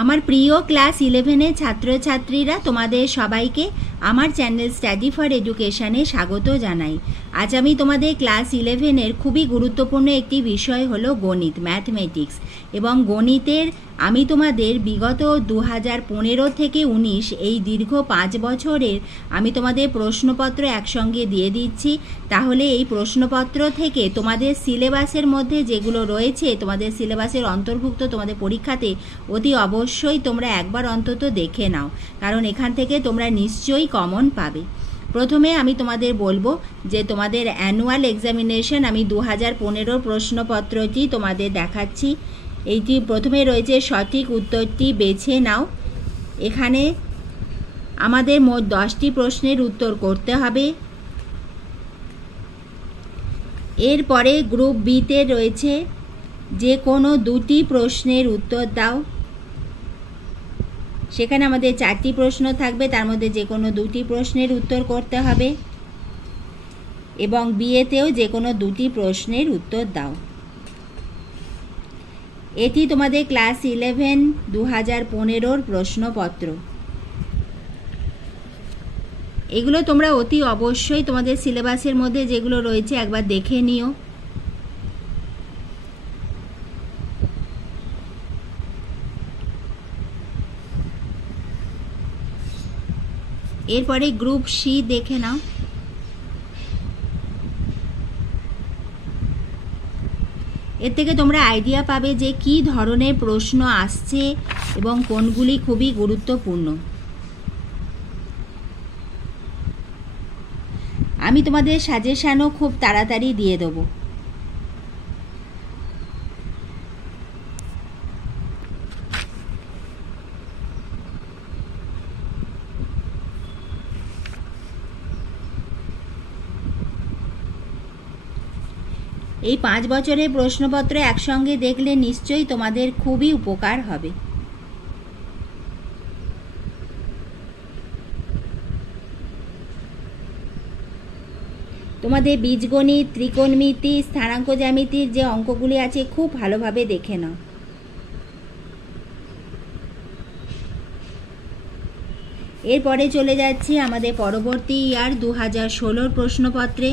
আমার প্রিয় ক্লাস 11 এর ছাত্রছাত্রীরা তোমাদের সবাইকে আমার চ্যানেল স্টাডি ফর এডুকেশনে স্বাগত জানাই। আজ আমি তোমাদের ক্লাস 11 এর খুবই গুরুত্বপূর্ণ একটি বিষয় হলো গণিত, ম্যাথমেটিক্স। এবং গণিতের আমি তোমাদের বিগত 2015 থেকে 19 এই দীর্ঘ 5 বছরের আমি তোমাদের প্রশ্নপত্র একসঙ্গে দিয়ে দিচ্ছি। তাহলে এই প্রশ্নপত্র থেকে তোমাদের সিলেবাসের মধ্যে যেগুলো রয়েছে, তোমাদের সিলেবাসের অন্তর্ভুক্ত তোমাদের পরীক্ষাতে অতি অবশ্যই তোমরা একবার অন্তত দেখে নাও, কারণ এখান থেকে তোমরা নিশ্চয়ই কমন পাবে। প্রথমে আমি তোমাদের বলবো যে তোমাদের অ্যানুয়াল এক্সামিনেশন আমি 2015 প্রশ্নপত্রটি তোমাদের দেখাচ্ছি। এইটি প্রথমে রয়েছে সঠিক উত্তরটি বেছে নাও। এখানে আমাদের মোট 10টি প্রশ্নের উত্তর করতে হবে। এরপরে গ্রুপ বিতে রয়েছে যে কোনো 2টি প্রশ্নের উত্তর দাও। সেখানে আমাদের 4টি প্রশ্ন থাকবে, তার মধ্যে যে কোনো 2টি প্রশ্নের উত্তর করতে হবে। এবং বিয়েতেও যে কোনো 2টি প্রশ্নের উত্তর দাও। এটি তোমাদের ক্লাস 11 2015 প্রশ্নপত্র। এগুলো তোমরা অতি অবশ্যই তোমাদের সিলেবাসের মধ্যে যেগুলো রয়েছে একবার দেখে নিও। এরপরে গ্রুপ সি দেখে নাও। এর থেকে তোমরা আইডিয়া পাবে যে কী ধরনের প্রশ্ন আসছে এবং কোনগুলি খুবই গুরুত্বপূর্ণ। আমি তোমাদের সাজেশনও খুব তাড়াতাড়ি দিয়ে দেবো। এই 5 বছরের প্রশ্নপত্র একসঙ্গে দেখলে নিশ্চয়ই তোমাদের খুবই উপকার হবে। তোমাদের বীজগণিত, ত্রিকোণমিতি, স্থানাঙ্ক জ্যামিতির যে অঙ্কগুলি আছে খুব ভালোভাবে দেখে নাও। এরপরে চলে যাচ্ছি আমাদের পরবর্তী ইয়ার 2016 প্রশ্নপত্রে।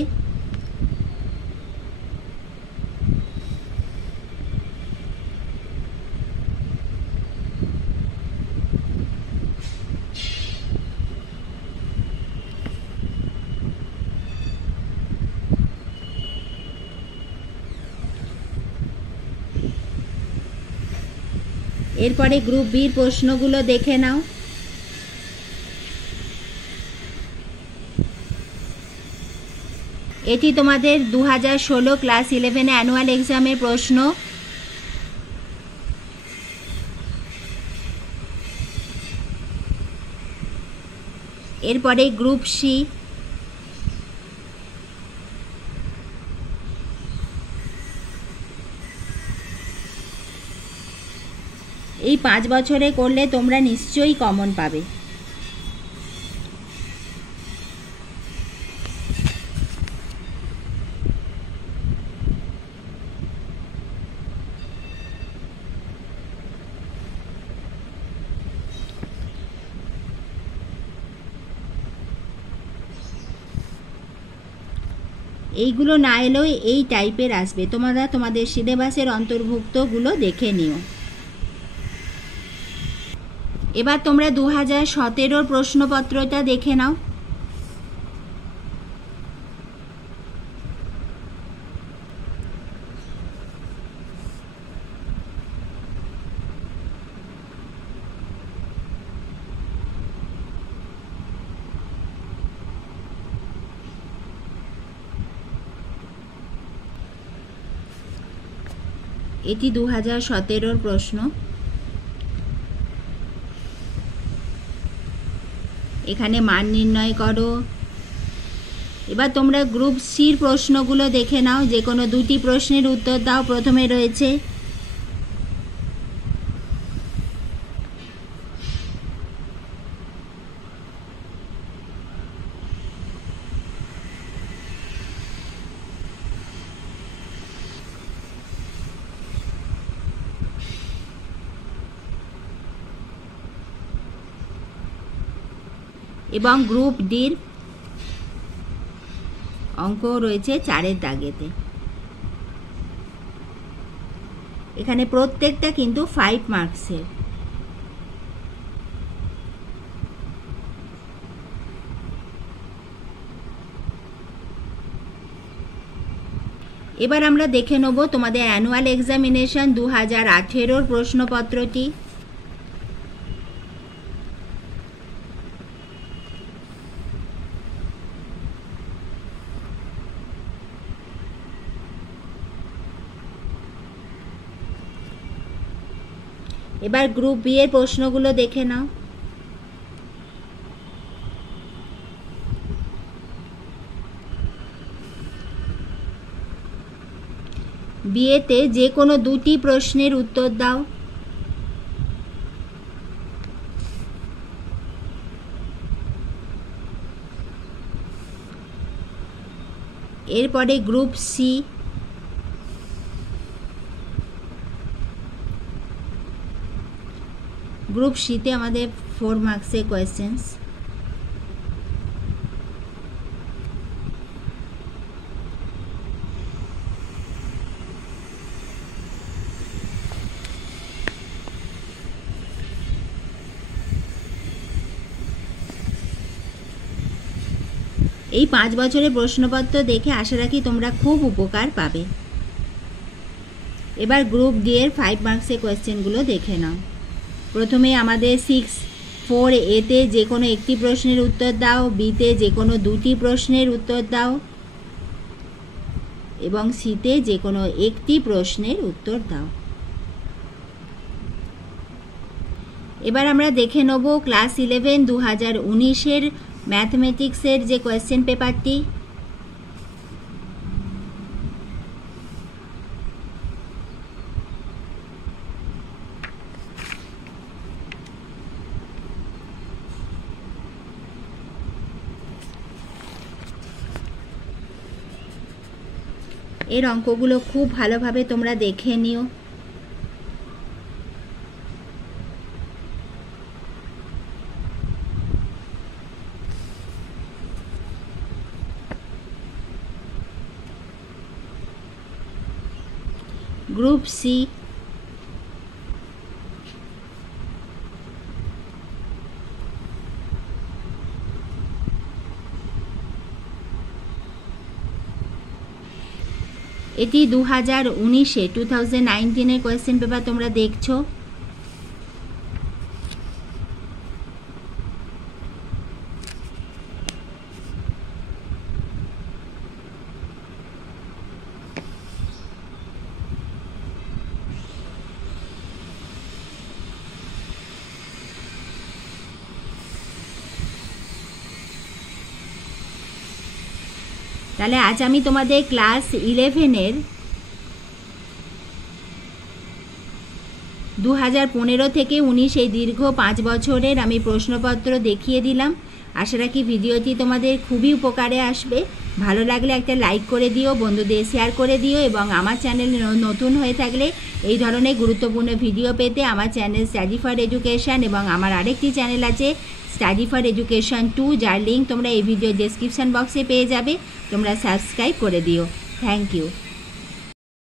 এরপরে গ্রুপ বির প্রশ্নগুলো দেখে নাও। এটি তোমাদের 2016 ক্লাস 11 অ্যানুয়াল এক্সামের প্রশ্ন। এরপরে গ্রুপ সি। এই 5 বছরে করলে তোমরা নিশ্চয়ই কমন পাবে। এইগুলো না এলেও এই টাইপের আসবে, তোমরা তোমাদের সিলেবাসের অন্তর্ভুক্তগুলো দেখে নিও। এবার তোমরা 2017 প্রশ্নপত্রটা দেখে নাও। এটি 2017 প্রশ্ন। এখানে মান নির্ণয় করো। এবার তোমরা গ্রুপ সির প্রশ্নগুলো দেখে নাও, যে কোনো 2টি প্রশ্নের উত্তর দাও। প্রথমে রয়েছে এবং গ্রুপ ডির অঙ্ক রয়েছে 4-এর দাগেতে। এখানে প্রত্যেকটা কিন্তু 5 মার্কসের। এবার আমরা দেখে নেব তোমাদের অ্যানুয়াল এক্সামিনেশন 2018-র প্রশ্নপত্রটি। এবার গ্রুপ বি এর প্রশ্নগুলো দেখে নাও। বিয়েতে যে কোনো 2টি প্রশ্নের উত্তর দাও। এরপরে গ্রুপ সি, গ্রুপ সিতে আমাদের 4 মার্কসের কোয়েশ্চেন্স। এই 5 বছরের প্রশ্নপত্র দেখে আশা রাখি তোমরা খুব উপকার পাবে। এবার গ্রুপ ডি এর 5 মার্কসের কোয়েশ্চেনগুলো দেখে নাও। প্রথমে আমাদের 6-4 এতে যে কোনো একটি প্রশ্নের উত্তর দাও, বিতে যে কোনো 2টি প্রশ্নের উত্তর দাও এবং সিতে যে কোনো একটি প্রশ্নের উত্তর দাও। এবার আমরা দেখে নেব ক্লাস 11 2019-এর ম্যাথমেটিক্সের যে কোয়েশ্চেন পেপারটি। এর অঙ্কগুলো খুব ভালোভাবে তোমরা দেখে নিও। গ্রুপ সি, এটি 2019-এর কোয়েশ্চেন পেপার তোমরা দেখছো। তাহলে আজ আমি তোমাদের ক্লাস 11-এর 2015 থেকে 19 এই দীর্ঘ 5 বছরের আমি প্রশ্নপত্র দেখিয়ে দিলাম। আশা রাখি ভিডিওটি তোমাদের খুবই উপকারে আসবে। ভালো লাগলে একটা লাইক করে দিও, বন্ধুদের শেয়ার করে দিও এবং আমার চ্যানেল নতুন হয়ে থাকলে এই ধরনের গুরুত্বপূর্ণ ভিডিও পেতে আমার চ্যানেল স্টাডি ফর এডুকেশন এবং আমার আরেকটি চ্যানেল আছে স্টাডি ফর এডুকেশন 2, যার লিঙ্ক তোমরা এই ভিডিও ডেসক্রিপশন বক্সে পেয়ে যাবে। তোমরা সাবস্ক্রাইব করে দিও। Thank you.